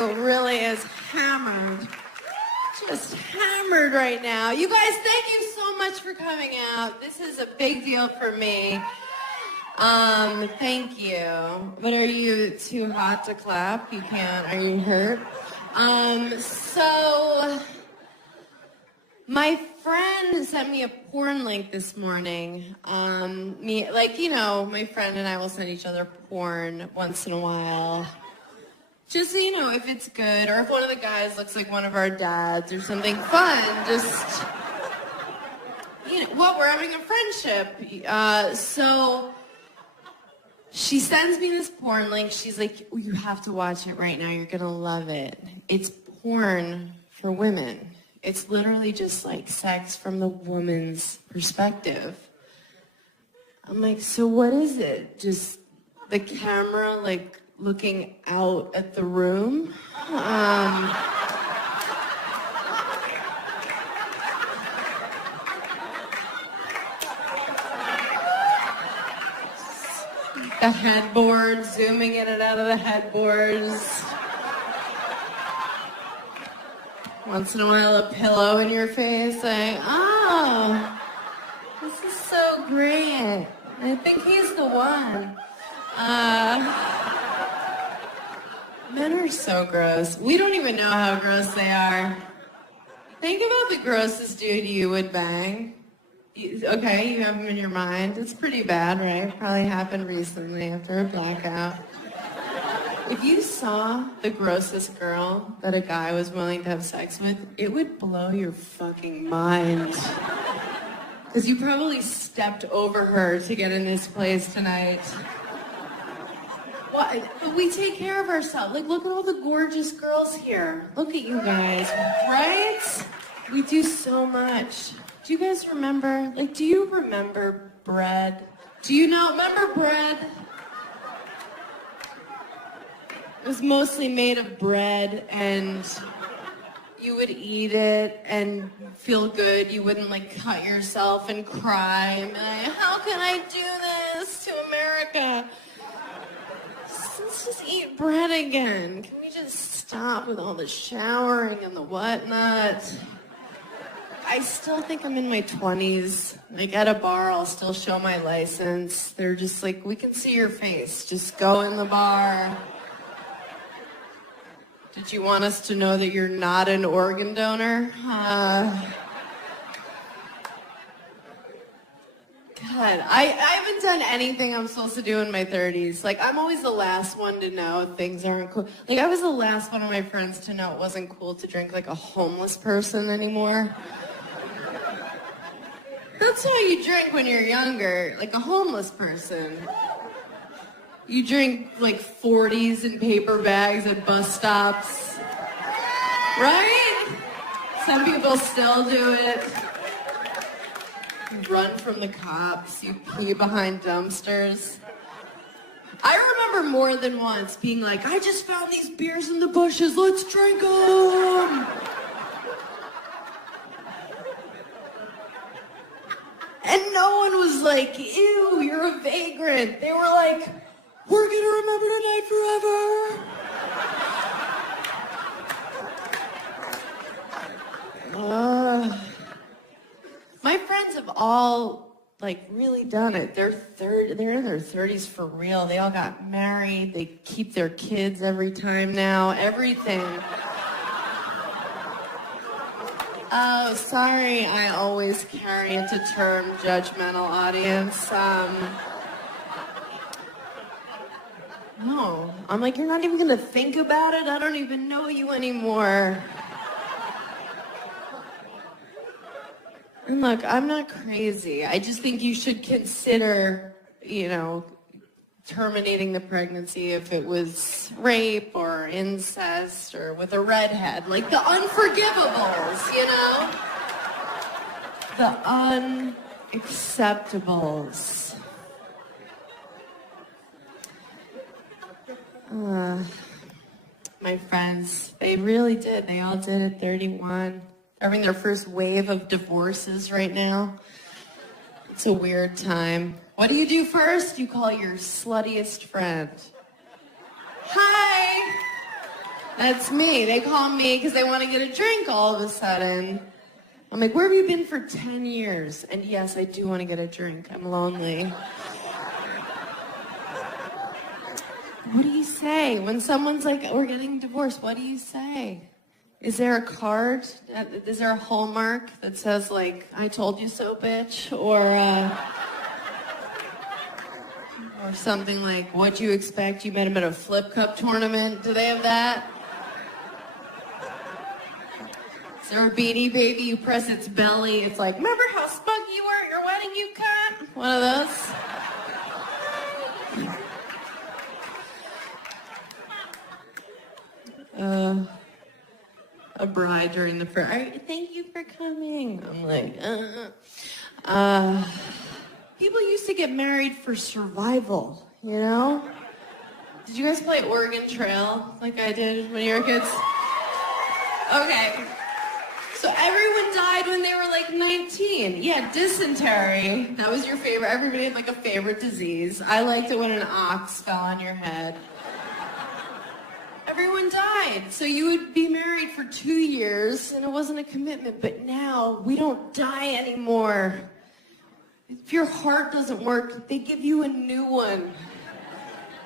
really is hammered. Just hammered right now. You guys, thank you so much for coming out. This is a big deal for me. Thank you. But are you too hot to clap? You can't. Are you hurt? So my friend sent me a porn link this morning. My friend and I will send each other porn once in a while. Just so you know, if it's good, or if one of the guys looks like one of our dads or something fun, just, we're having a friendship. So she sends me this porn link. She's like, you have to watch it right now. You're going to love it. It's porn for women. It's literally just like sex from the woman's perspective. I'm like, so what is it? Just the camera, like, looking out at the room? The headboard, zooming in and out of the headboards. Once in a while, a pillow in your face, like, oh, this is so great. I think he's the one. Men are so gross. We don't even know how gross they are. Think about the grossest dude you would bang. Okay, you have him in your mind. It's pretty bad, right? Probably happened recently after a blackout. If you saw the grossest girl that a guy was willing to have sex with, it would blow your fucking mind. Because you probably stepped over her to get in this place tonight. What? But we take care of ourselves. Like, look at all the gorgeous girls here. Look at you guys, right? We do so much. Do you guys remember? Like, do you remember bread? Do you remember bread? It was mostly made of bread, and you would eat it and feel good. You wouldn't, like, cut yourself and cry and be like, how can I do this to America? Let's just eat bread again. Can we just stop with all the showering and the whatnot? I still think I'm in my 20s. Like, at a bar, I'll still show my license. They're just like, we can see your face. Just go in the bar. Did you want us to know that you're not an organ donor? God, I haven't done anything I'm supposed to do in my 30s. Like, I'm always the last one to know things aren't cool. Like, I was the last one of my friends to know it wasn't cool to drink like a homeless person anymore. That's how you drink when you're younger, like a homeless person. You drink like 40s in paper bags at bus stops. Right? Some people still do it. Run from the cops, you pee behind dumpsters. I remember more than once being like, I just found these beers in the bushes, let's drink them! And no one was like, ew, you're a vagrant. They were like, we're gonna remember tonight forever. My friends have all, like, really done it. They're in their 30s for real. They all got married. They keep their kids every time now. Everything. Oh, sorry. I always carry it to term judgmental audience. No. I'm like, you're not even going to think about it? I don't even know you anymore. And look, I'm not crazy. I just think you should consider, terminating the pregnancy if it was rape or incest or with a redhead. Like the unforgivables, The unacceptables. My friends, they really did. They all did at 31. Having their first wave of divorces right now. It's a weird time. What do you do first? You call your sluttiest friend. Hi! That's me. They call me because they want to get a drink all of a sudden. I'm like, where have you been for 10 years? And yes, I do want to get a drink. I'm lonely. What do you say when someone's like, we're getting divorced? What do you say? Is there a card? Is there a hallmark that says, like, I told you so, bitch? Or something like, what'd you expect? You met him at a flip cup tournament? Do they have that? Is there a Beanie Baby? You press its belly. It's like, remember how spunky you were at your wedding, you cunt? One of those. A bride during the prayer. Thank you for coming. I'm like, people used to get married for survival, you know? Did you guys play Oregon Trail like I did when you were kids? Okay. So everyone died when they were like 19. Yeah, dysentery. That was your favorite. Everybody had like a favorite disease. I liked it when an ox fell on your head. Everyone died. So you would be married for 2 years and it wasn't a commitment. But now we don't die anymore. If your heart doesn't work, they give you a new one.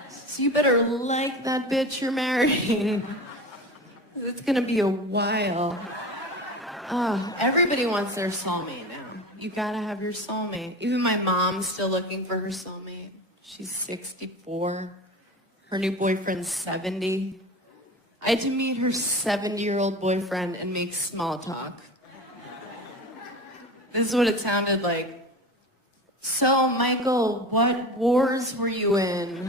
So you better like that bitch you're marrying. It's gonna be a while. Everybody wants their soulmate now. You gotta have your soulmate. Even my mom's still looking for her soulmate. She's 64. Her new boyfriend's 70. I had to meet her 70-year-old boyfriend and make small talk. This is what it sounded like. So, Michael, what wars were you in?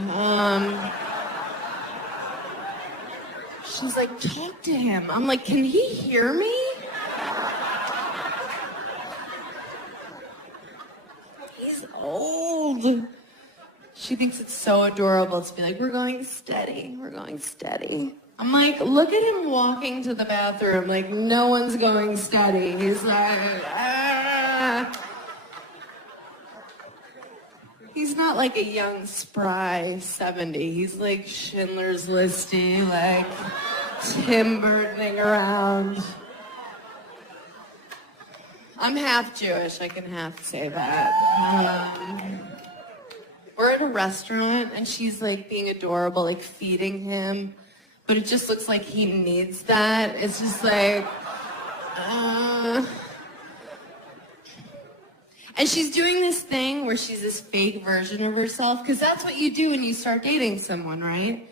She's like, talk to him. I'm like, can he hear me? He's old. She thinks it's so adorable to be like, we're going steady, we're going steady. I'm like, look at him walking to the bathroom like no one's going steady. He's like, ah. He's not like a young, spry 70. He's like Schindler's Listy, like Tim Burtoning around. I'm half Jewish, I can half say that. We're at a restaurant and she's like being adorable, like feeding him. But it just looks like he needs that. It's just like, And she's doing this thing where she's this fake version of herself, because that's what you do when you start dating someone, right?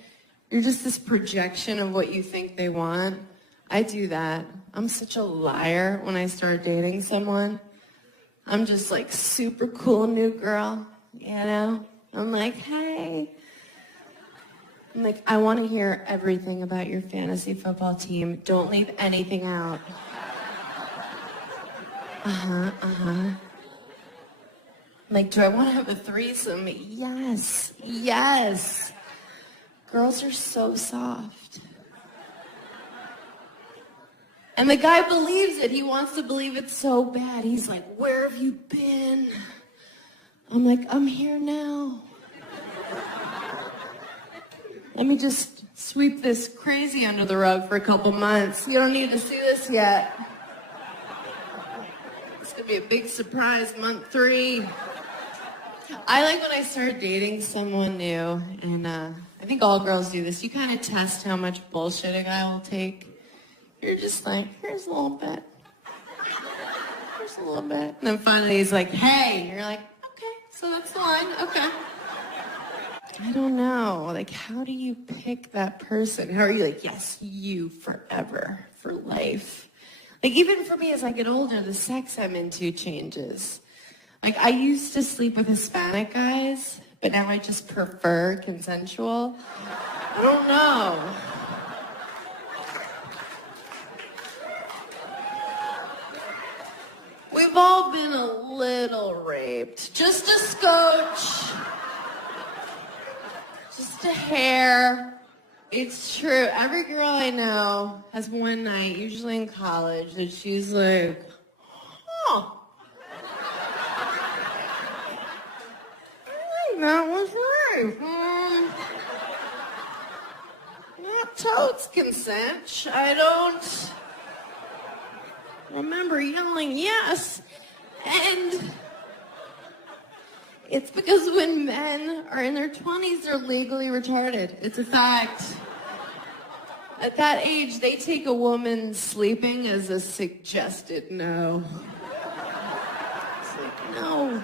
You're just this projection of what you think they want. I do that. I'm such a liar when I start dating someone. I'm just like super cool new girl, you know? I'm like, hey. I'm like, I want to hear everything about your fantasy football team. Don't leave anything out. I'm like, do I want to have a threesome? Yes, yes. Girls are so soft. And the guy believes it. He wants to believe it so bad. He's like, where have you been? I'm like, I'm here now. Let me just sweep this crazy under the rug for a couple months. You don't need to see this yet. It's gonna be a big surprise, month 3. I like when I start dating someone new, and I think all girls do this. You kind of test how much bullshit a guy will take. You're just like, here's a little bit. Here's a little bit. And then finally he's like, hey. And you're like, okay, so that's the line, okay. I don't know. Like, how do you pick that person? How are you like, yes, you forever, for life? Like, even for me, as I get older, the sex I'm into changes. Like, I used to sleep with Hispanic guys, but now I just prefer consensual. I don't know. We've all been a little raped. Just a scotch. Just a hair. It's true. Every girl I know has one night, usually in college, that she's like, oh. That was nice. Not totes consent. I don't remember yelling yes. And it's because when men are in their 20s, they're legally retarded. It's a fact. At that age, they take a woman sleeping as a suggested no. It's like, no.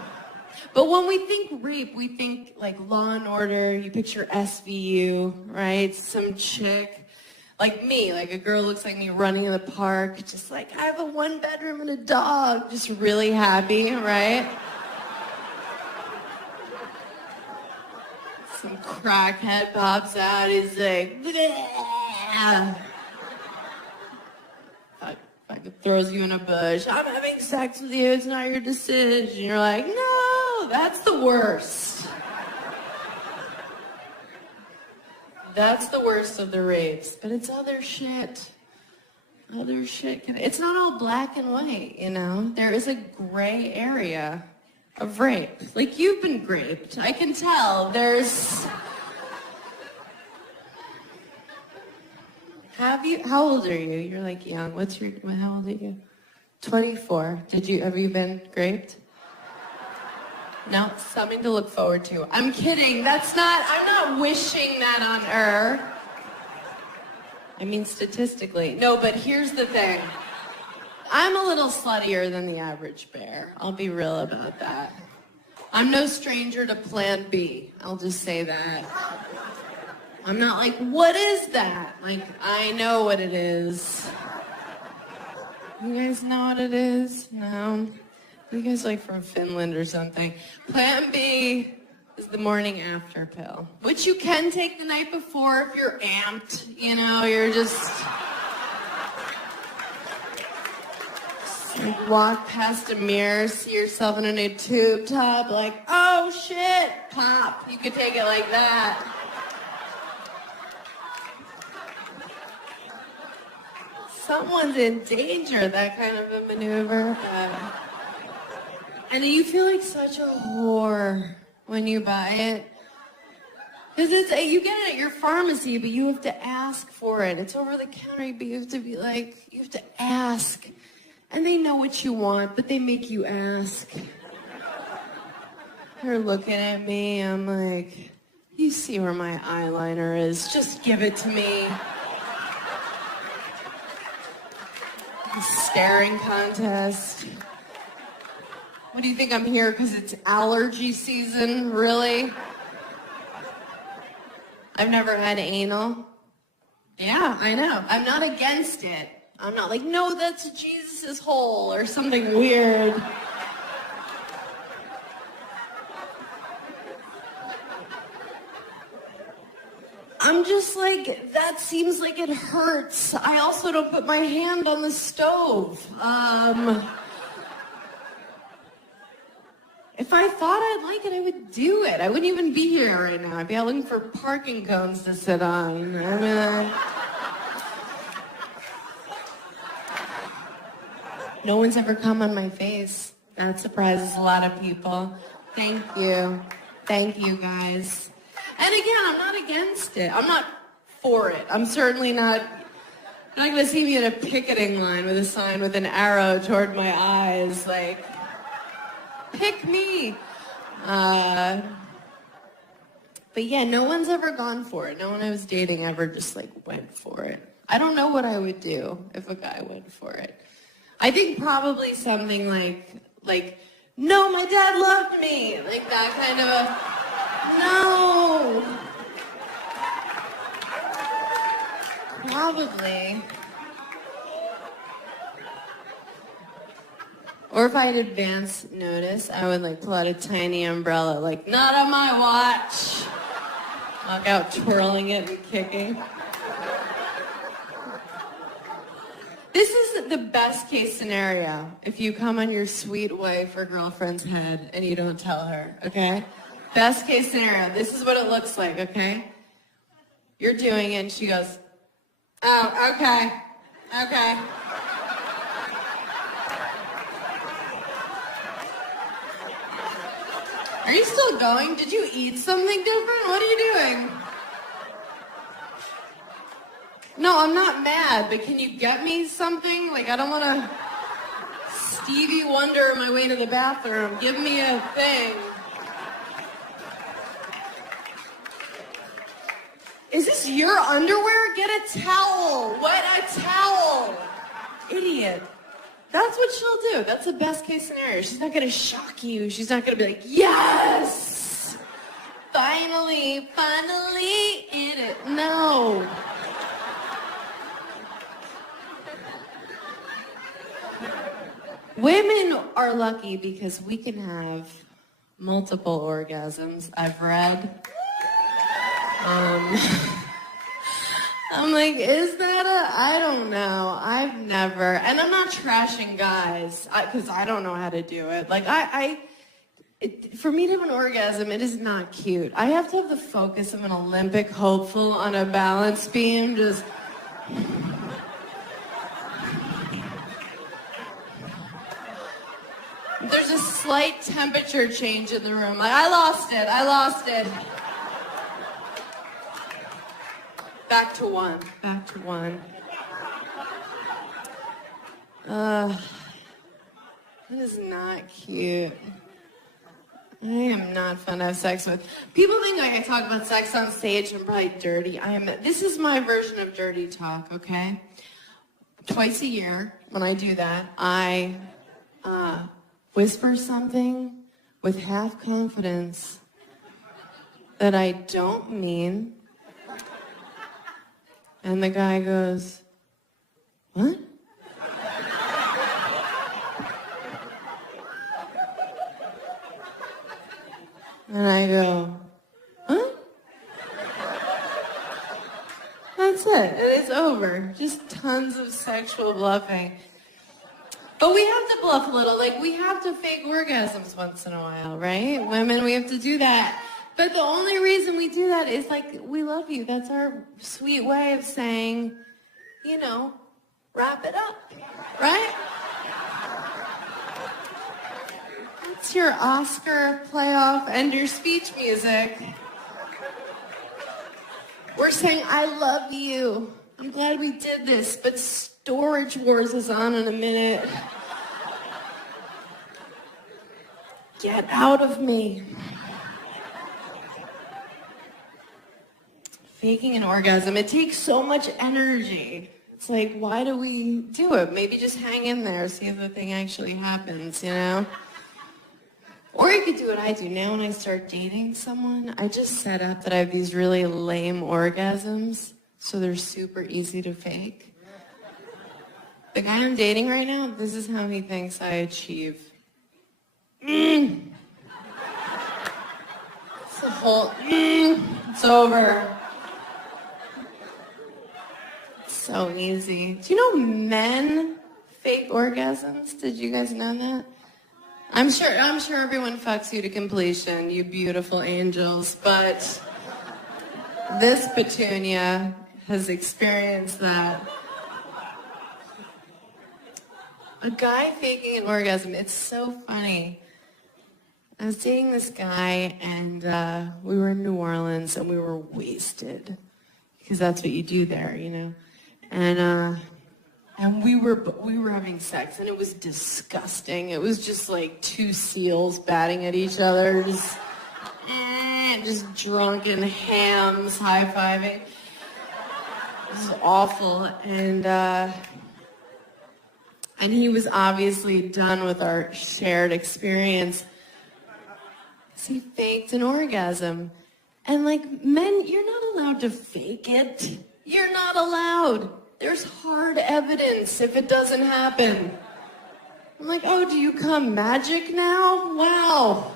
But when we think rape, we think like Law and Order. You picture SVU, right? Some chick, like me, like a girl looks like me running in the park, just like, I have a 1-bedroom and a dog, just really happy, right? Some crackhead pops out, he's like, bleh. Fucking throws you in a bush. I'm having sex with you, it's not your decision. You're like, no, that's the worst. That's the worst of the rapes. But it's other shit. Other shit. It's not all black and white, you know? There is a gray area of rape. Like, you've been raped. I can tell. There's... Have you? How old are you? You're like young. How old are you? 24. Have you been raped? No, something to look forward to. I'm kidding. I'm not wishing that on her. I mean, statistically. No, but here's the thing. I'm a little sluttier than the average bear. I'll be real about that. I'm no stranger to Plan B. I'll just say that. I'm not like, what is that? Like, I know what it is. You guys know what it is? No? You guys like from Finland or something. Plan B is the morning after pill, which you can take the night before if you're amped. You know, you're just like walk past a mirror, see yourself in a new tube top, like, oh shit, pop. You could take it like that. Someone's in danger, that kind of a maneuver. And you feel like such a whore when you buy it. Because you get it at your pharmacy, but you have to ask for it. It's over the counter, but you have to ask. And they know what you want, but they make you ask. They're looking at me, I'm like, you see where my eyeliner is, just give it to me. Staring contest. What do you think, I'm here because it's allergy season? Really? I've never had anal. Yeah, I know. I'm not against it. I'm not like, no, that's Jesus' hole or something weird. I'm just like, that seems like it hurts. I also don't put my hand on the stove. If I thought I'd like it, I would do it. I wouldn't even be here right now. I'd be out looking for parking cones to sit on. I mean, no one's ever come on my face. That surprises a lot of people. Thank you. Thank you, guys. And again, I'm not against it. I'm not for it. I'm certainly not... You're not going to see me in a picketing line with a sign with an arrow toward my eyes, like, pick me. But yeah, no one's ever gone for it. No one I was dating ever just, like, went for it. I don't know what I would do if a guy went for it. I think probably something like, no, my dad loved me. Like that kind of a... No. Probably. Or if I had advance notice, I would like pull out a tiny umbrella, like, not on my watch. Walk out twirling it and kicking. This is the best case scenario if you come on your sweet wife or girlfriend's head and you don't tell her, okay? Best case scenario, this is what it looks like, okay? You're doing it and she goes, oh, okay, okay. Are you still going? Did you eat something different? What are you doing? No, I'm not mad, but can you get me something? Like, I don't want to Stevie Wonder my way to the bathroom. Give me a thing. Is this your underwear? Get a towel. Wet a towel. Idiot. That's what she'll do. That's the best case scenario. She's not going to shock you. She's not going to be like, yes! Finally in it. No. Women are lucky because we can have multiple orgasms. I've read. I'm like, is that I don't know. I've never, and I'm not trashing guys, because I don't know how to do it. Like, for me to have an orgasm, it is not cute. I have to have the focus of an Olympic hopeful on a balance beam, just... There's a slight temperature change in the room. Like, I lost it. Back to one. That is not cute. I am not fun to have sex with. People think I talk about sex on stage and I'm probably dirty. This is my version of dirty talk, okay? Twice a year, when I do that, I whisper something with half confidence that I don't mean. And the guy goes, what? And I go, huh? That's it. It's over. Just tons of sexual bluffing. But we have to bluff a little. Like, we have to fake orgasms once in a while, right? Women, we have to do that. But the only reason we do that is, like, we love you. That's our sweet way of saying, you know, wrap it up, right? That's your Oscar playoff end your speech music. We're saying, I love you. I'm glad we did this, but Storage Wars is on in a minute. Get out of me. Faking an orgasm, it takes so much energy. It's like, why do we do it? Maybe just hang in there, see if the thing actually happens, you know? Or you could do what I do. Now when I start dating someone, I just set up that I have these really lame orgasms, so they're super easy to fake. The guy I'm dating right now, this is how he thinks I achieve. It's the whole, it's over. So easy. Do you know men fake orgasms? Did you guys know that? I'm sure everyone fucks you to completion, you beautiful angels, but this Petunia has experienced that. A guy faking an orgasm, it's so funny. I was dating this guy and we were in New Orleans and we were wasted because that's what you do there, you know. And we were having sex, and it was disgusting. It was just like two seals batting at each other, just drunken hams high-fiving. It was awful, and he was obviously done with our shared experience. So he faked an orgasm, and like men, you're not allowed to fake it. You're not allowed. There's hard evidence if it doesn't happen. I'm like, oh, do you come magic now? Wow.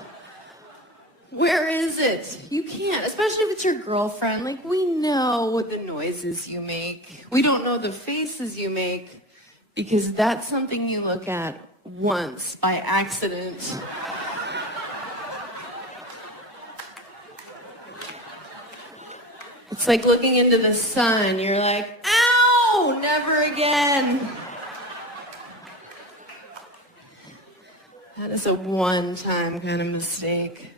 Where is it? You can't, especially if it's your girlfriend. Like, we know what the noises you make. We don't know the faces you make because that's something you look at once by accident. It's like looking into the sun. You're like, ow, never again. That is a one-time kind of mistake.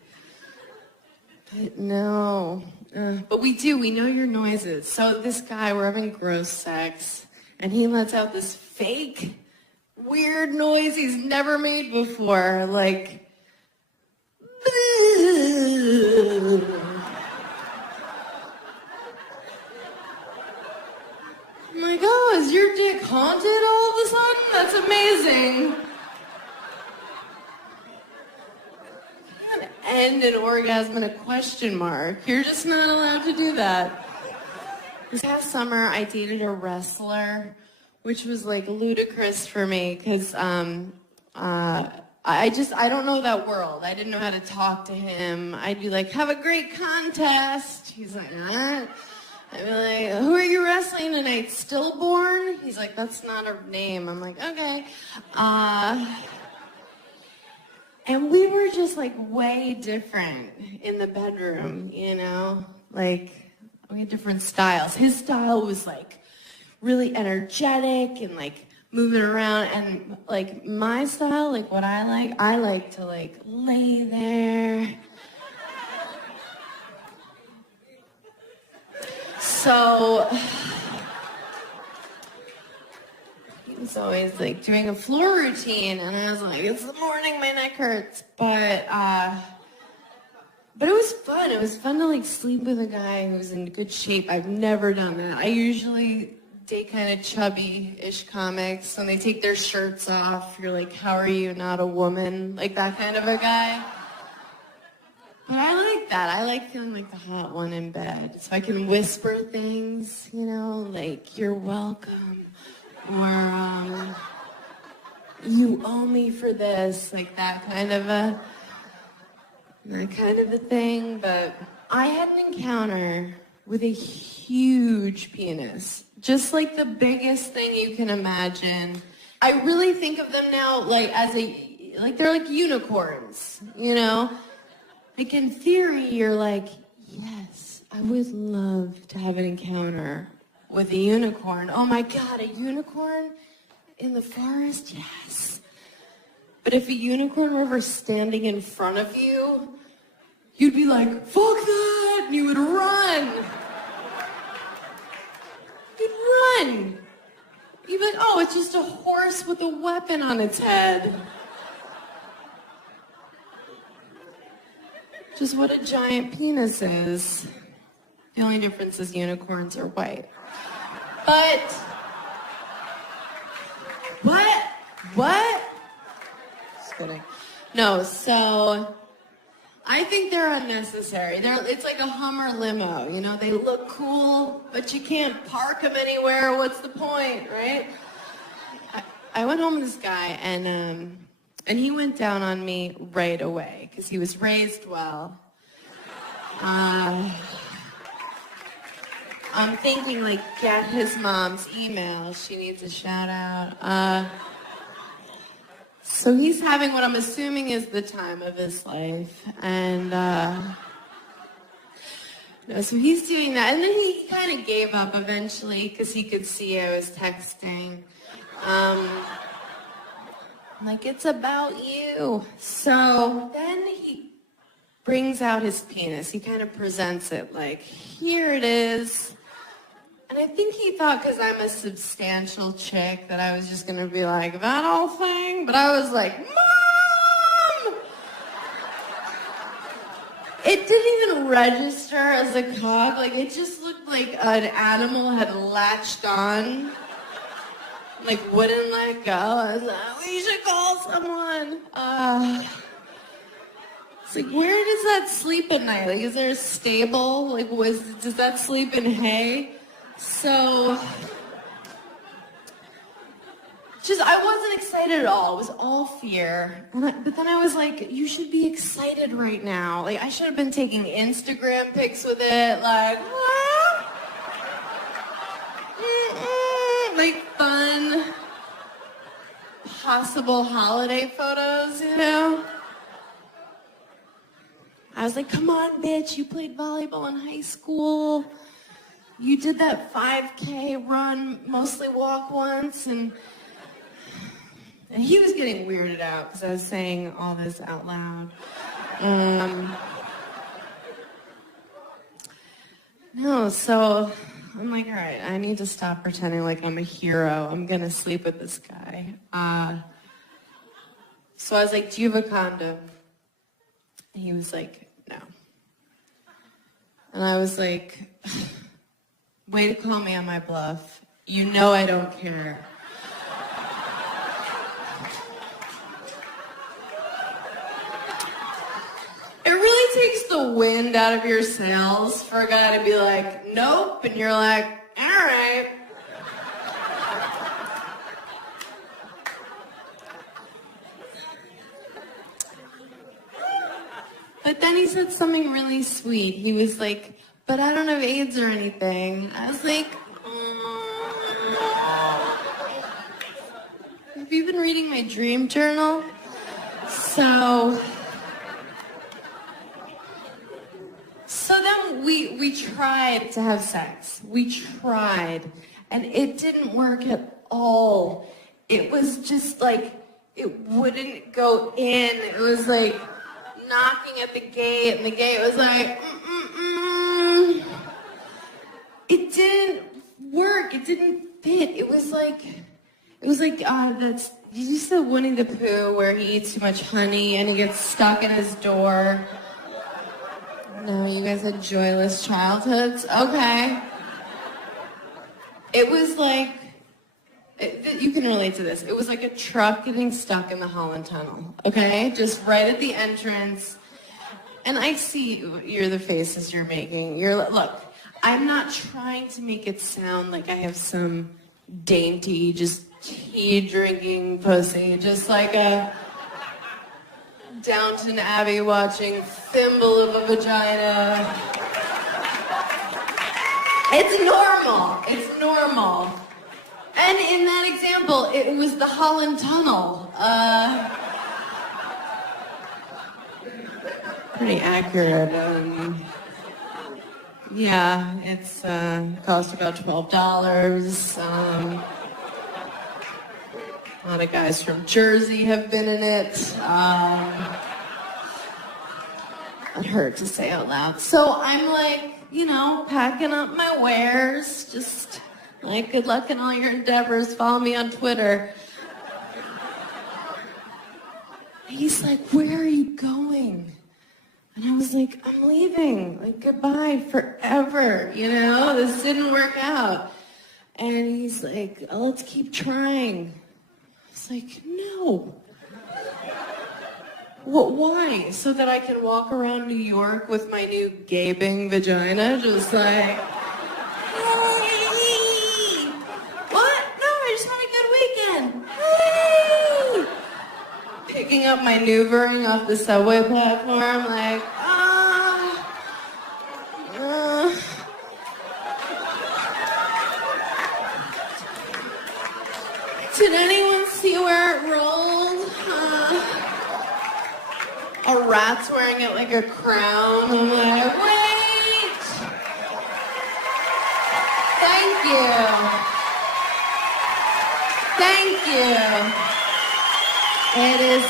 But no, But we know your noises. So this guy, we're having gross sex, and he lets out this fake, weird noise he's never made before, like, I'm like, oh, is your dick haunted all of a sudden? That's amazing. End an orgasm in a question mark. You're just not allowed to do that. This past summer, I dated a wrestler, which was like ludicrous for me because I don't know that world. I didn't know how to talk to him. I'd be like, have a great contest. He's like, what? I'd be like, who are you wrestling tonight? Stillborn? He's like, that's not a name. I'm like, okay. And we were just like way different in the bedroom, you know? Like, we had different styles. His style was like really energetic and like moving around. And like my style, like what I like to like lay there. So he was always like doing a floor routine, and I was like, it's the morning, my neck hurts. But it was fun. It was fun to like sleep with a guy who's in good shape. I've never done that. I usually date kind of chubby-ish comics. When they take their shirts off, you're like, how are you not a woman? Like that kind of a guy. But I like that. I like feeling like the hot one in bed. So I can whisper things, you know, like, you're welcome. Or, you owe me for this. Like that kind of a thing. But I had an encounter with a huge penis. Just like the biggest thing you can imagine. I really think of them now like they're like unicorns, you know? Like in theory, you're like, yes, I would love to have an encounter with a unicorn. Oh my God, a unicorn in the forest? Yes. But if a unicorn were ever standing in front of you, you'd be like, fuck that, and you would run. You'd run. You'd be like, oh, it's just a horse with a weapon on its head. Just what a giant penis is. The only difference is unicorns are white. But, what? Just kidding. No, so, I think they're unnecessary. It's like a Hummer limo, you know? They look cool, but you can't park them anywhere. What's the point, right? I went home with this guy, and he went down on me right away, because he was raised well. I'm thinking, like, get his mom's email. She needs a shout out. So he's having what I'm assuming is the time of his life. And, so he's doing that. And then he kind of gave up eventually, because he could see I was texting. Like, it's about you. So then he brings out his penis. He kind of presents it like, here it is. And I think he thought because I'm a substantial chick that I was just going to be like, that whole thing? But I was like, Mom! It didn't even register as a cock. Like, it just looked like an animal had latched on. Like, wouldn't let go. I was like, we should call someone. It's like, where does that sleep at night? Like, is there a stable? Like, does that sleep in hay? So, I wasn't excited at all. It was all fear. But then I was like, you should be excited right now. Like, I should have been taking Instagram pics with it. Like, what? Like, fun, possible holiday photos, you know? I was like, come on, bitch, you played volleyball in high school. You did that 5K run, mostly walk once, and he was getting weirded out because I was saying all this out loud. No, so I'm like, all right, I need to stop pretending like I'm a hero. I'm gonna sleep with this guy. So I was like, do you have a condom? And he was like, no. And I was like, way to call me on my bluff. You know I don't care. It really takes the wind out of your sails for a guy to be like, nope, and you're like, all right. But then he said something really sweet. He was like, but I don't have AIDS or anything. I was like, have you been reading my dream journal? So then we tried to have sex. We tried. And it didn't work at all. It was just like, it wouldn't go in. It was like knocking at the gate, and the gate was like, It didn't work. It didn't fit. It was like, did you see the Winnie the Pooh where he eats too much honey and he gets stuck in his door? No, you guys had joyless childhoods? Okay. It was like, you can relate to this. It was like a truck getting stuck in the Holland Tunnel, okay? Just right at the entrance. And I see the faces you're making. Look, I'm not trying to make it sound like I have some dainty, just tea-drinking pussy, just like a Downton Abbey watching thimble of a vagina. It's normal. It's normal. And in that example, it was the Holland Tunnel. Pretty accurate. Yeah, it's cost about $12. A lot of guys from Jersey have been in it. I'd hurt to say out loud. So I'm like, packing up my wares. Just like, good luck in all your endeavors. Follow me on Twitter. He's like, where are you going? And I was like, I'm leaving. Like, goodbye forever. This didn't work out. And he's like, oh, let's keep trying. I was like, no. Why? So that I can walk around New York with my new gaping vagina, just like, hey! What? No, I just had a good weekend. Hey! Picking up my Noovering off the subway platform, like, Did anyone see where it rolled? A rat's wearing it like a crown. I'm like, wait! Thank you. Thank you. It is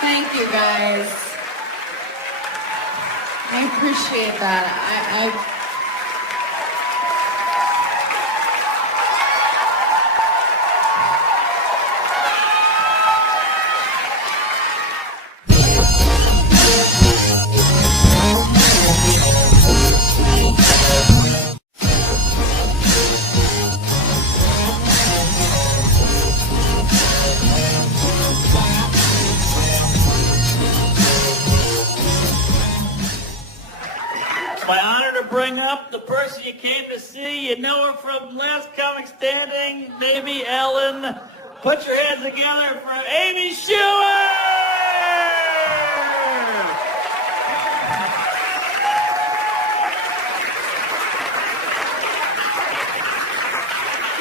thank you guys. I appreciate that. My honor to bring up the person you came to see. You know her from Last Comic Standing, maybe Ellen. Put your hands together for Amy Schumer!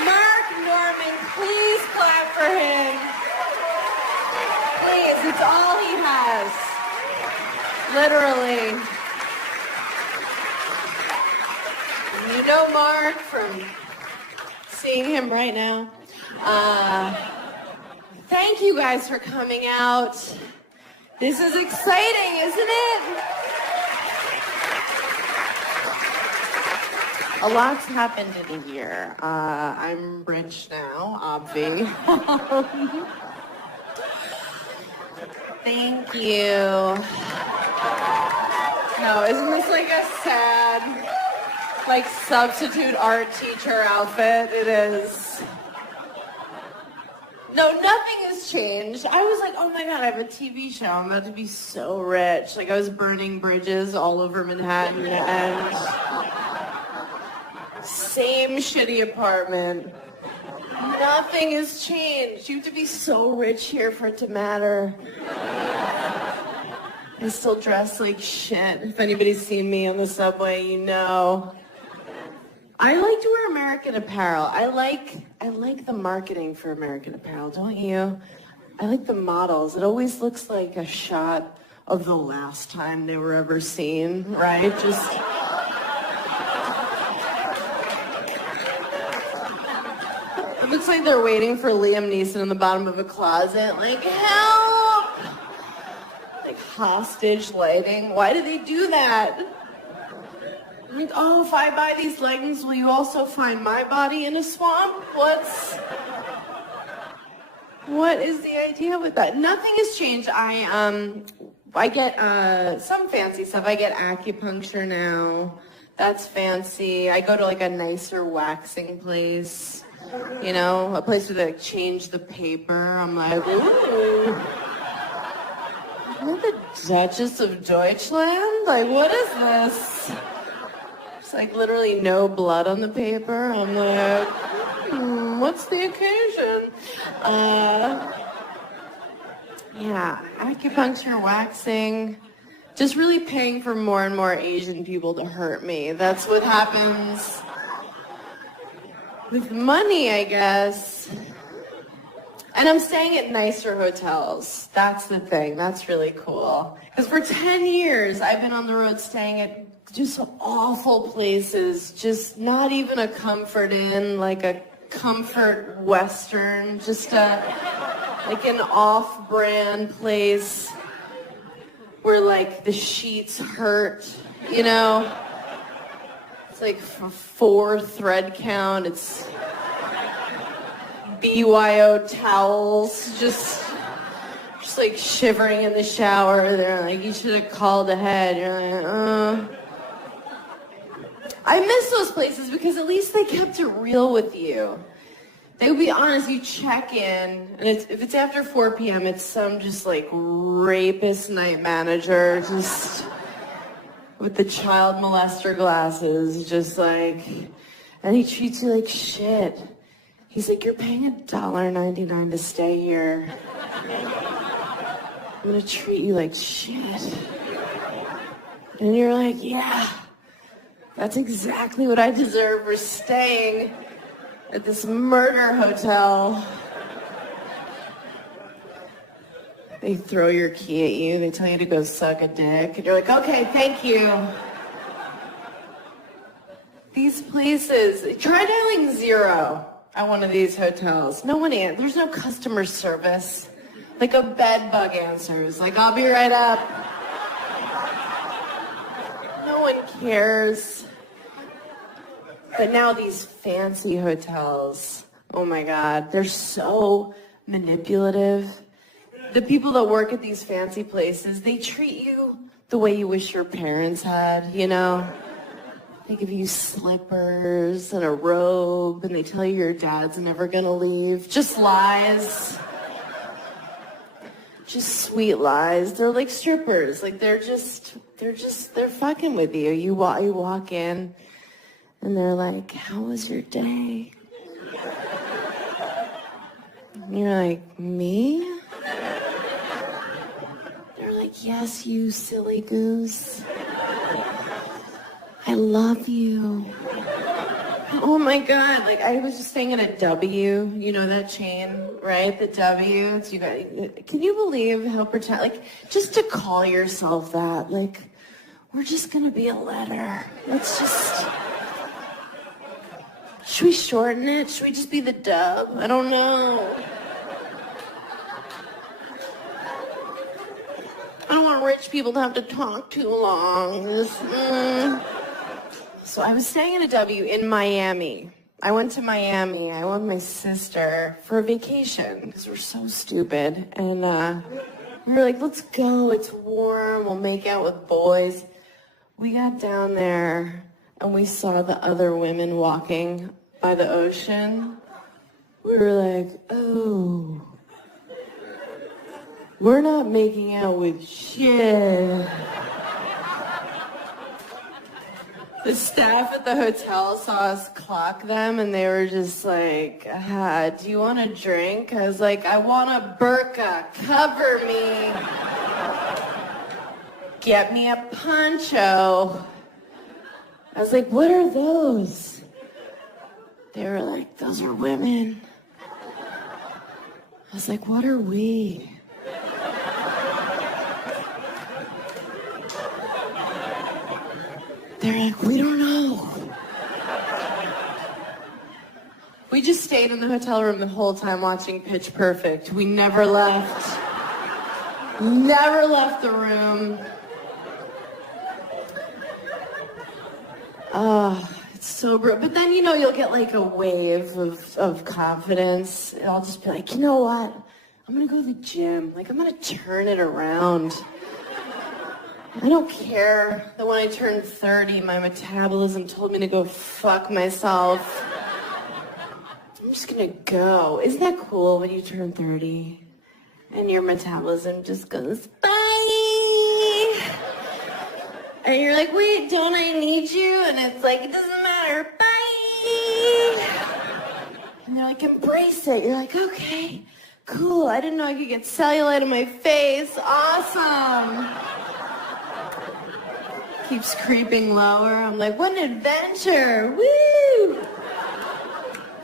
Mark Norman, please clap for him. Please, it's all he has. Literally. You know Mark from seeing him right now. Thank you guys for coming out. This is exciting, isn't it? A lot's happened in a year. I'm rich now, obvi. Thank you. No, isn't this like a sad, like substitute art teacher outfit? It is. No, nothing has changed. I was like, oh my God, I have a TV show. I'm about to be so rich. Like I was burning bridges all over Manhattan and same shitty apartment. Nothing has changed. You have to be so rich here for it to matter. I still dress like shit. If anybody's seen me on the subway, you know. I like to wear American Apparel. I like the marketing for American Apparel, don't you? I like the models. It always looks like a shot of the last time they were ever seen, right? Just... It looks like they're waiting for Liam Neeson in the bottom of a closet, like, help! Like hostage lighting. Why do they do that? I mean, oh, if I buy these leggings, will you also find my body in a swamp? What is the idea with that? Nothing has changed. I get some fancy stuff. I get acupuncture now. That's fancy. I go to like a nicer waxing place. You know, a place where they like, change the paper. I'm like, ooh. Am I the Duchess of Deutschland? Like, what is this? It's like literally no blood on the paper. I'm like, what's the occasion? Yeah, acupuncture, waxing, just really paying for more and more Asian people to hurt me. That's what happens with money, I guess. And I'm staying at nicer hotels. That's the thing. That's really cool. Because for 10 years, I've been on the road staying at just awful places. Just not even a Comfort Inn, like a Comfort Western. Just like an off-brand place where like the sheets hurt, you know? It's like 4 thread count. It's BYO towels, just like shivering in the shower. They're like, you should have called ahead. You're like, I miss those places because at least they kept it real with you. They would be honest. You check in, and if it's after 4 p.m., it's some just like rapist night manager, just with the child molester glasses, just like, and he treats you like shit. He's like, you're paying $1.99 to stay here. I'm gonna treat you like shit. And you're like, yeah, that's exactly what I deserve for staying at this murder hotel. They throw your key at you. They tell you to go suck a dick. And you're like, okay, thank you. These places, try dialing 0 at one of these hotels. No one answers. There's no customer service. Like a bed bug answers. Like, I'll be right up. No one cares. But now these fancy hotels, oh my God, they're so manipulative. The people that work at these fancy places, they treat you the way you wish your parents had, you know? They give you slippers and a robe, and they tell you your dad's never gonna leave. Just lies. Just sweet lies. They're like strippers. Like they're fucking with you. You walk in, and they're like, how was your day? And you're like, me? They're like, yes, you silly goose. I love you. Oh my God, like I was just staying at a W, you know that chain, right? The W, it's you guys, can you believe how like, just to call yourself that, like, we're just gonna be a letter. Should we shorten it? Should we just be the Dub? I don't know. want rich people to have to talk too long. So I was staying in a W in Miami. I went to Miami. I went with my sister for a vacation because we're so stupid. And we were like, let's go. It's warm. We'll make out with boys. We got down there and we saw the other women walking by the ocean. We were like, oh, we're not making out with shit. The staff at the hotel saw us clock them and they were just like, do you want a drink? I was like, I want a burqa, cover me. Get me a poncho. I was like, what are those? They were like, those are women. I was like, what are we? They're like, we don't know. We just stayed in the hotel room the whole time watching Pitch Perfect. We never left. Never left the room. It's so brutal. But then, you'll get like a wave of confidence. I'll just be like, you know what? I'm going to go to the gym. Like, I'm going to turn it around. I don't care that when I turned 30, my metabolism told me to go fuck myself. I'm just going to go. Isn't that cool when you turn 30 and your metabolism just goes, bye? And you're like, wait, don't I need you? And it's like, it doesn't matter, bye. And they're like, embrace it. You're like, okay, cool. I didn't know I could get cellulite on my face. Awesome. Keeps creeping lower. I'm like, what an adventure. Woo!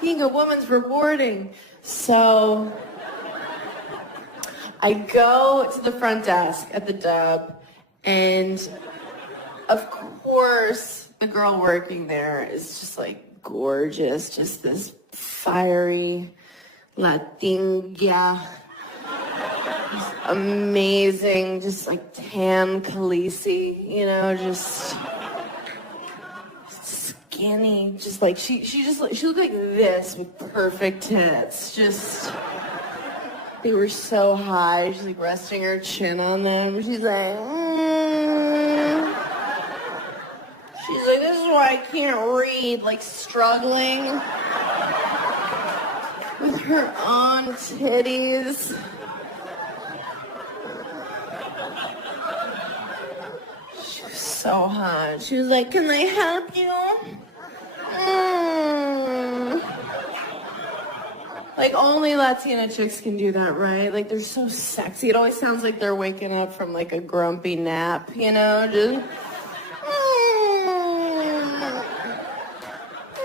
Being a woman's rewarding. So I go to the front desk at the Dub, and of course, the girl working there is just like gorgeous, just this fiery Latina, amazing, just like tan Khaleesi, just skinny, just like she looked like this with perfect tits, just. They were so high. She's like resting her chin on them. She's like, She's like, this is why I can't read, like struggling with her own titties. She was so hot. She was like, can I help you? Like, only Latina chicks can do that, right? Like, they're so sexy. It always sounds like they're waking up from, like, a grumpy nap, just...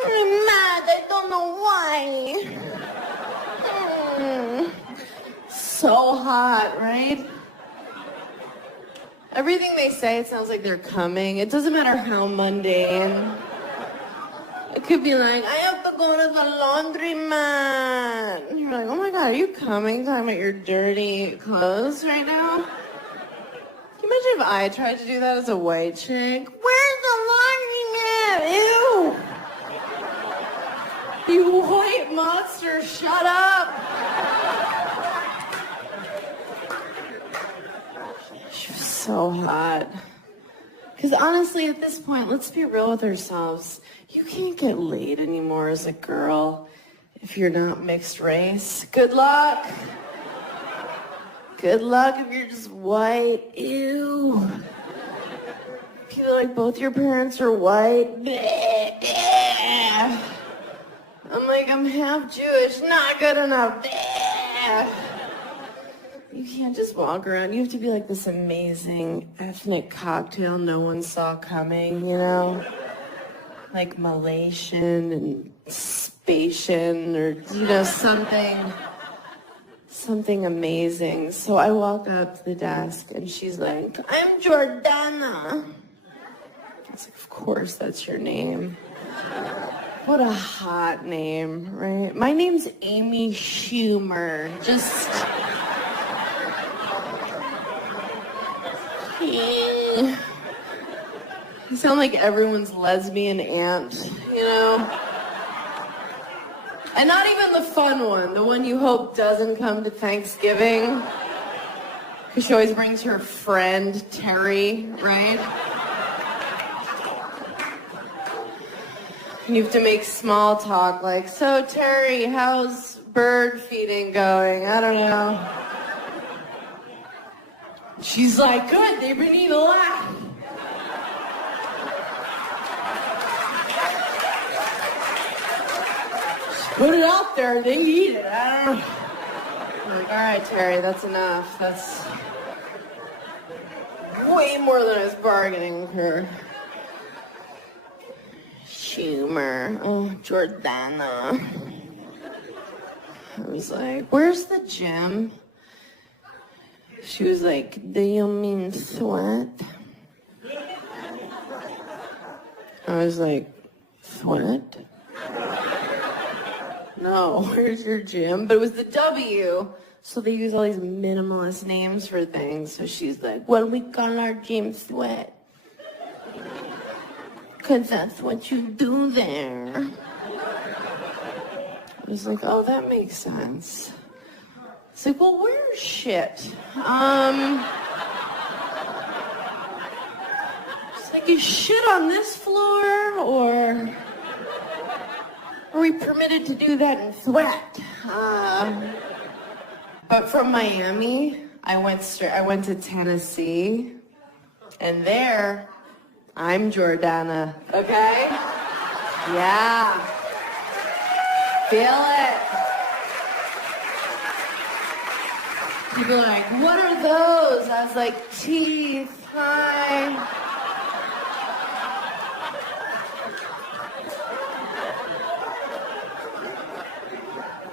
I'm mad. I don't know why. So hot, right? Everything they say, it sounds like they're coming. It doesn't matter how mundane. It could be like, I have to go to the laundromat. And you're like, oh my God, are you coming? Talking about your dirty clothes right now? Can you imagine if I tried to do that as a white chick? Where's the laundromat? Ew! You white monster, shut up! She was so hot. Because honestly, at this point, let's be real with ourselves. You can't get laid anymore as a girl if you're not mixed race. Good luck. Good luck if you're just white. Ew. People like, both your parents are white. I'm like, I'm half Jewish. Not good enough. You can't just walk around. You have to be like this amazing ethnic cocktail no one saw coming, Like Malaysian and Spatian or, something amazing. So I walk up to the desk and she's like, I'm Jordana. I was like, of course that's your name. What a hot name, right? My name's Amy Schumer. You sound like everyone's lesbian aunt, you know? And not even the fun one, the one you hope doesn't come to Thanksgiving. Because she always brings her friend, Terry, right? And you have to make small talk like, so Terry, how's bird feeding going? I don't know. She's like, good, they've been eating a lot. Just put it out there, they eat it, I don't know. I'm like, all right, Terry, that's enough. That's way more than I was bargaining with her. Schumer. Oh, Jordana. I was like, where's the gym? She was like, do you mean sweat? I was like, sweat? No, where's your gym? But it was the W, so they use all these minimalist names for things. So she's like, well, we call our gym sweat. Because that's what you do there. I was like, oh, that makes sense. It's like, well, where's shit? It's like, is shit on this floor, or are we permitted to do that in sweat? But from Miami, I went to Tennessee, and there, I'm Jordana, okay? Yeah. Feel it. People are like, what are those? I was like, teeth, hi.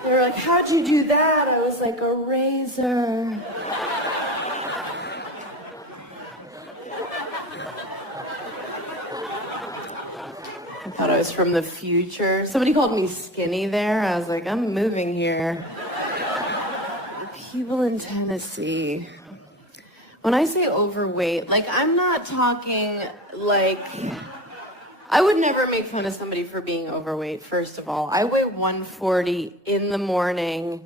They were like, how'd you do that? I was like, a razor. I thought I was from the future. Somebody called me skinny there. I was like, I'm moving here. People in Tennessee. When I say overweight, like, I'm not talking like... I would never make fun of somebody for being overweight, first of all. I weigh 140 in the morning,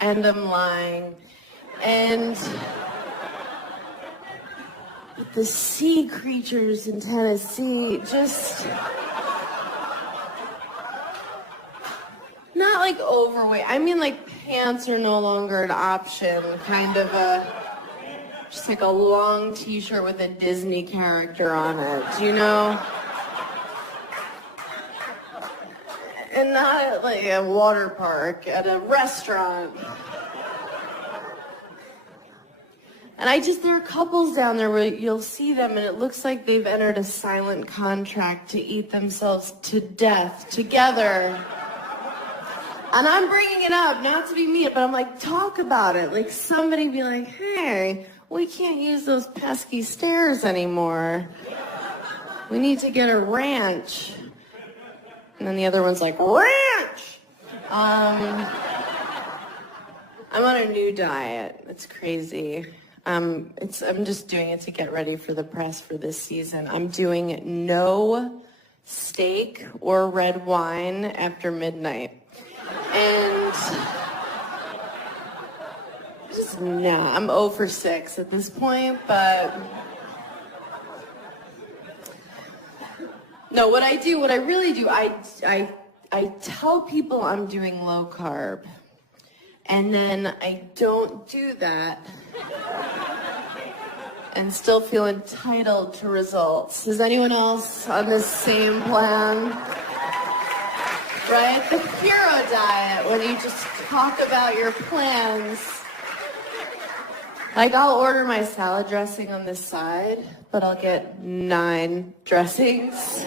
and I'm lying. And the sea creatures in Tennessee just... Not like overweight. I mean, like, pants are no longer an option, kind of just like a long t-shirt with a Disney character on it, you know? And not at like a water park, at a restaurant. And there are couples down there where you'll see them and it looks like they've entered a silent contract to eat themselves to death together. And I'm bringing it up, not to be mean, but I'm like, talk about it. Like, somebody be like, hey, we can't use those pesky stairs anymore. We need to get a ranch. And then the other one's like, ranch! I'm on a new diet. It's crazy. I'm just doing it to get ready for the press for this season. I'm doing no steak or red wine after midnight. And just, nah, I'm 0 for 6 at this point, but no, what I really do, I tell people I'm doing low carb, and then I don't do that and still feel entitled to results. Is anyone else on this same plan? Right? The hero diet, when you just talk about your plans. Like, I'll order my salad dressing on this side, but I'll get 9 dressings.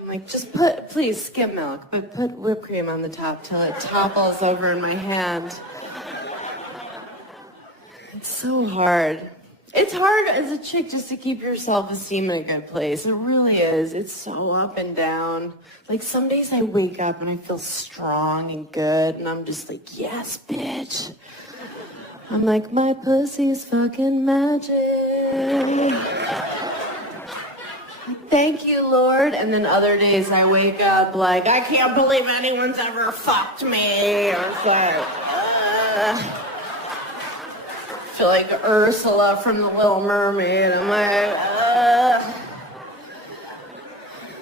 I'm like, just please skim milk, but put whipped cream on the top till it topples over in my hand. It's so hard. It's hard as a chick just to keep your self-esteem in a good place. It really is. It's so up and down. Like, some days I wake up and I feel strong and good, and I'm just like, yes, bitch. I'm like, my pussy's fucking magic. Thank you, Lord. And then other days I wake up like, I can't believe anyone's ever fucked me. Or it's like, I feel like Ursula from The Little Mermaid. I'm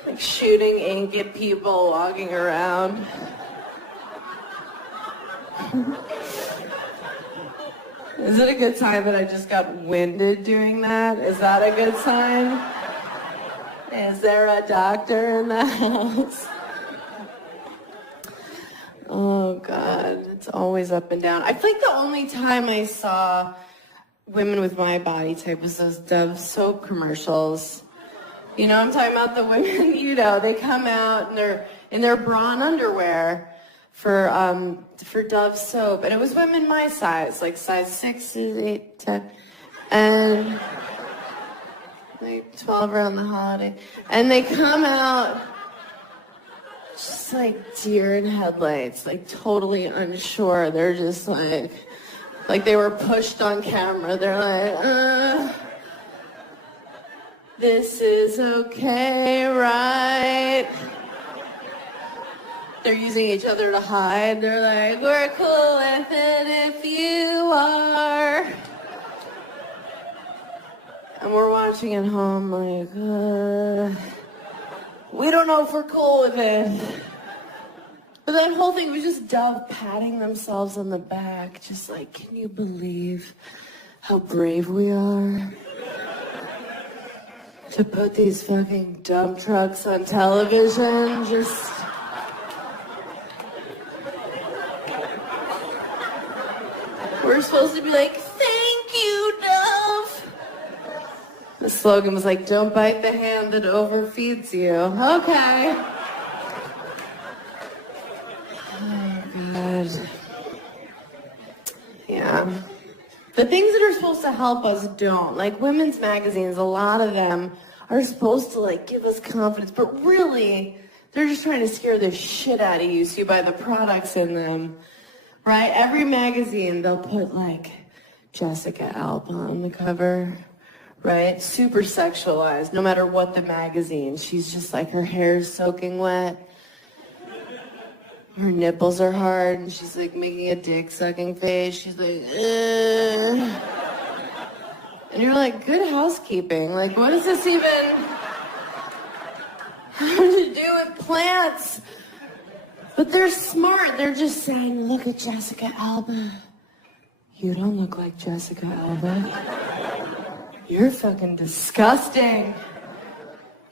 like shooting ink at people walking around. Is it a good sign that I just got winded doing that? Is that a good sign? Is there a doctor in the house? Oh, God. It's always up and down. I feel like the only time I saw women with my body type was those Dove soap commercials. You know, I'm talking about the women, you know, they come out in their bra and underwear for Dove soap. And it was women my size, like size 6, 8, 10. And like 12 around the holiday. And they come out just like deer in headlights, like totally unsure. They're just like they were pushed on camera. They're like, this is okay, right? They're using each other to hide. They're like, we're cool with it if you are. And we're watching at home like, we don't know if we're cool with it. But that whole thing was just Dove patting themselves on the back, just like, can you believe how brave we are? To put these fucking dump trucks on television, just... We're supposed to be like, thank you, Dove. The slogan was like, don't bite the hand that overfeeds you. Okay. Oh, God. Yeah. The things that are supposed to help us don't. Like women's magazines, a lot of them are supposed to like give us confidence, but really, they're just trying to scare the shit out of you so you buy the products in them. Right? Every magazine, they'll put like Jessica Alba on the cover. Right? Super sexualized, no matter what the magazine. She's just like, her hair's soaking wet. Her nipples are hard, and she's like making a dick-sucking face. She's like, ugh. And you're like, good housekeeping. Like, what does this even have to do with plants? But they're smart. They're just saying, look at Jessica Alba. You don't look like Jessica Alba. You're fucking disgusting.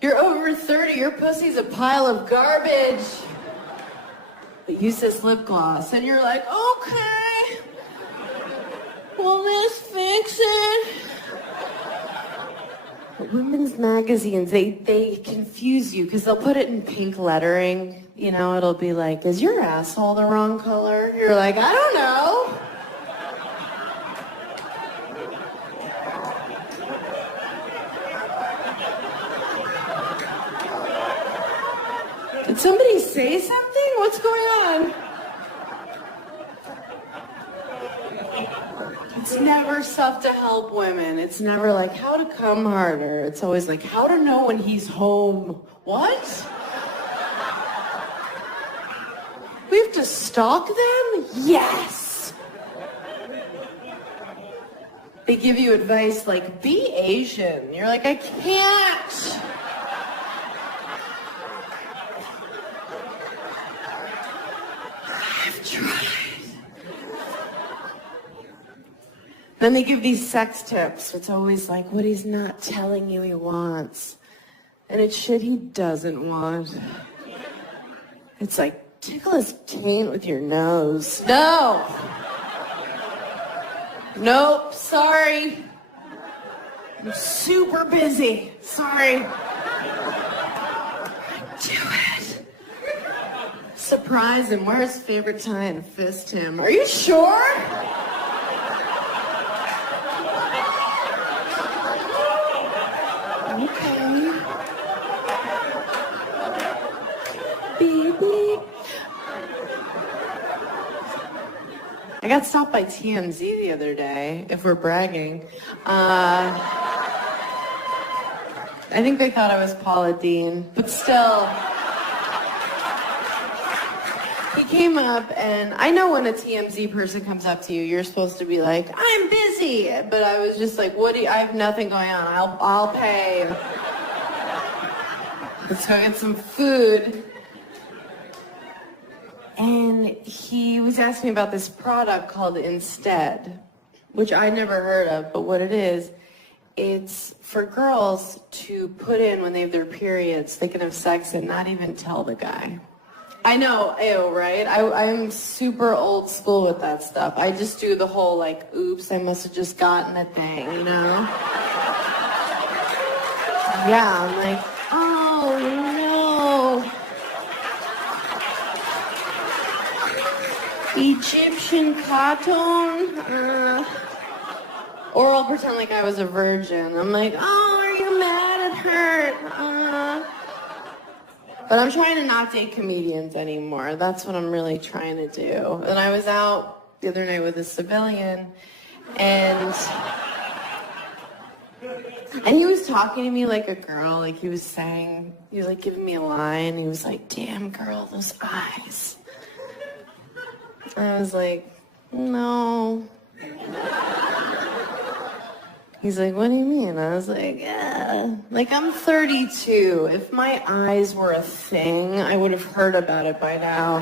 You're over 30. Your pussy's a pile of garbage. But use this lip gloss. And you're like, okay. Will this fix it? But women's magazines, they confuse you because they'll put it in pink lettering. You know, it'll be like, is your asshole the wrong color? You're like, I don't know. Did somebody say something? What's going on? It's never stuff to help women. It's never like how to come harder. It's always like how to know when he's home. What? We have to stalk them? Yes! They give you advice like, be Asian. You're like, I can't. I've tried. Then they give these sex tips. It's always like what he's not telling you he wants. And it's shit he doesn't want. It's like, tickle his taint with your nose. No! Nope, sorry. I'm super busy. Sorry. Do it. Surprise him. Wear his favorite tie and fist him. Are you sure? Okay. Beep, beep. I I got stopped by TMZ the other day, if we're bragging. I think they thought I was Paula Deen, but still. He came up, and I know when a TMZ person comes up to you, you're supposed to be like, I'm busy. But I was just like, I have nothing going on. I'll pay. Let's go get some food. And he was asking me about this product called Instead, which I never heard of, but what it is, it's for girls to put in when they have their periods. They can have sex and not even tell the guy. I know, ew, right? I'm super old school with that stuff. I just do the whole, like, oops, I must have just gotten a thing, you know? Yeah, I'm like, oh, no. Egyptian cotton? Or I'll pretend like I was a virgin. I'm like, oh, are you mad? It hurt. But I'm trying to not date comedians anymore. That's what I'm really trying to do. And I was out the other night with a civilian, and he was talking to me like a girl. Like he was like giving me a line. He was like, damn girl, those eyes. I was like, no. He's like, what do you mean? I was like, yeah. Like, I'm 32. If my eyes were a thing, I would have heard about it by now.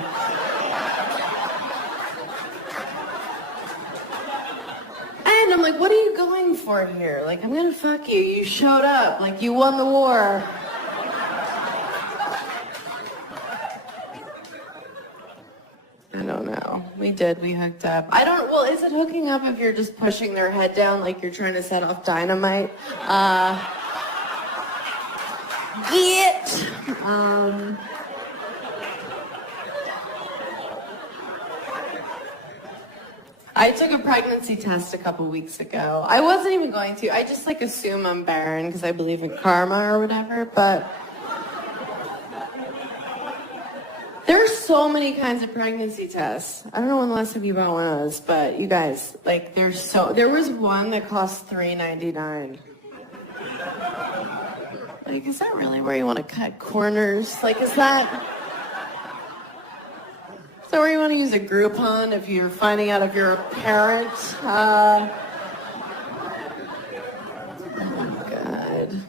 And I'm like, what are you going for here? Like, I'm gonna fuck you. You showed up. Like, you won the war. I don't know. We hooked up. Well, is it hooking up if you're just pushing their head down like you're trying to set off dynamite? I took a pregnancy test a couple weeks ago. I wasn't even going to. I just like assume I'm barren because I believe in karma or whatever, but there's so many kinds of pregnancy tests. I don't know when the last time you bought one of those, but you guys, like, there was one that cost $3.99. Like, is that really where you want to cut corners? Like, is that where you want to use a Groupon if you're finding out if you're a parent? Oh, God.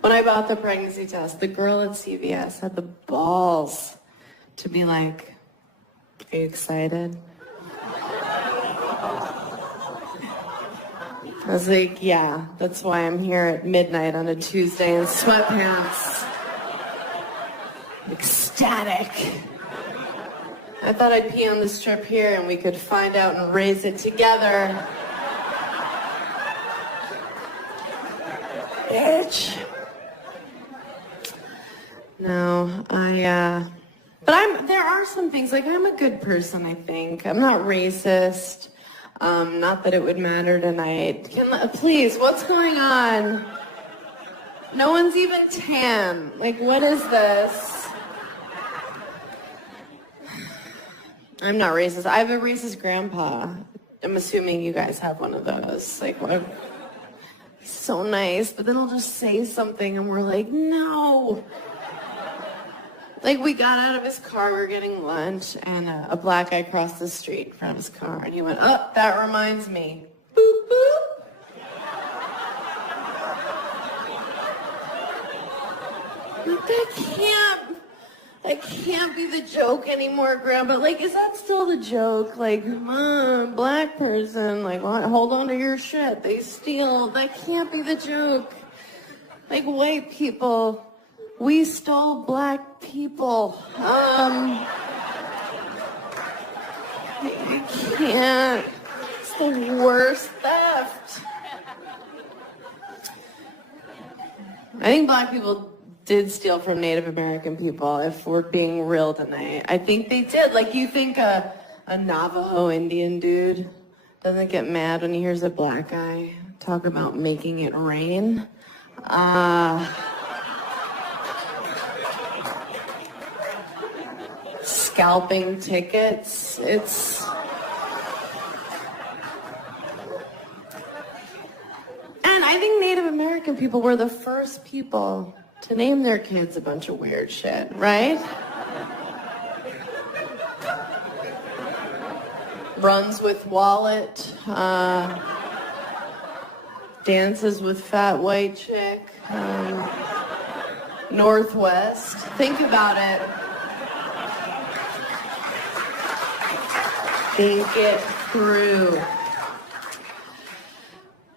When I bought the pregnancy test, the girl at CVS had the balls to be like, are you excited? I was like, yeah, that's why I'm here at midnight on a Tuesday in sweatpants. Ecstatic. I thought I'd pee on the strip here and we could find out and raise it together. Bitch. No, but there are some things, like I'm a good person, I think. I'm not racist. Not that it would matter tonight. Please, what's going on? No one's even tan. Like, what is this? I'm not racist. I have a racist grandpa. I'm assuming you guys have one of those. Like, he's so nice, but then he'll just say something and we're like, no. Like, we got out of his car, we were getting lunch, and a black guy crossed the street in front of his car, and he went, oh, that reminds me. Boop, boop. Like, that can't be the joke anymore, Grandpa. Like, is that still the joke? Like, black person, like, hold on to your shit. They steal. That can't be the joke. Like, white people, we stole black people. You can't. It's the worst theft. I think black people did steal from Native American people, if we're being real tonight. I think they did. Like, you think a Navajo Indian dude doesn't get mad when he hears a black guy talk about making it rain? Scalping tickets. It's American people were the first people to name their kids a bunch of weird shit, right? Runs with wallet, dances with fat white chick, Northwest. Think about it. Think it through.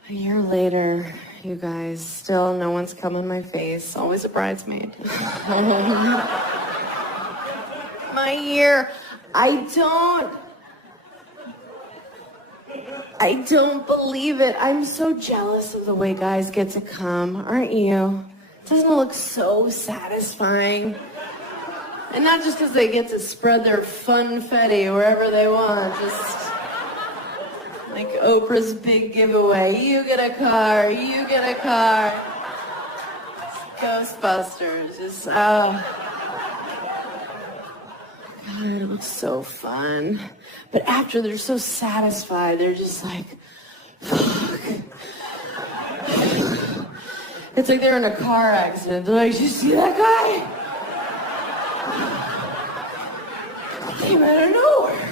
A year later, you guys, still no one's come in my face. Always a bridesmaid. My year. I don't believe it. I'm so jealous of the way guys get to come, aren't you? Doesn't it look so satisfying? And not just because they get to spread their funfetti wherever they want, just like Oprah's big giveaway. You get a car, you get a car. It's Ghostbusters. Just, God, it looks so fun. But after they're so satisfied, they're just like, fuck. It's like they're in a car accident. They're like, you see that guy? Came out of nowhere.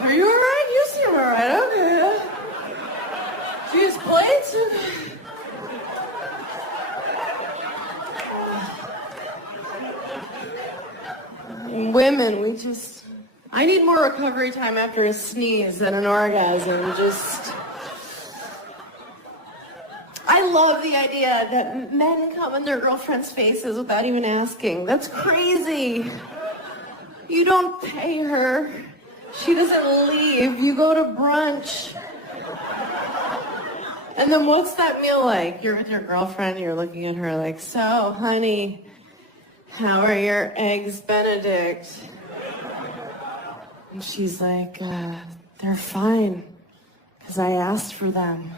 Are you alright? You seem alright. Okay. Do you use plates? Women, I need more recovery time after a sneeze than an orgasm. I love the idea that men come in their girlfriends' faces without even asking. That's crazy. You don't pay her. She doesn't leave. You go to brunch. And then what's that meal like? You're with your girlfriend, you're looking at her like, so, honey, how are your eggs Benedict? And she's like, they're fine, because I asked for them.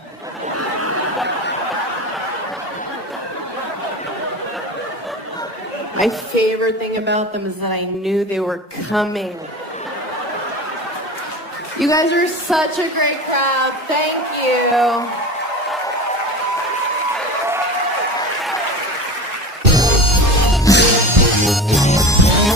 My favorite thing about them is that I knew they were coming. You guys are such a great crowd. Thank you.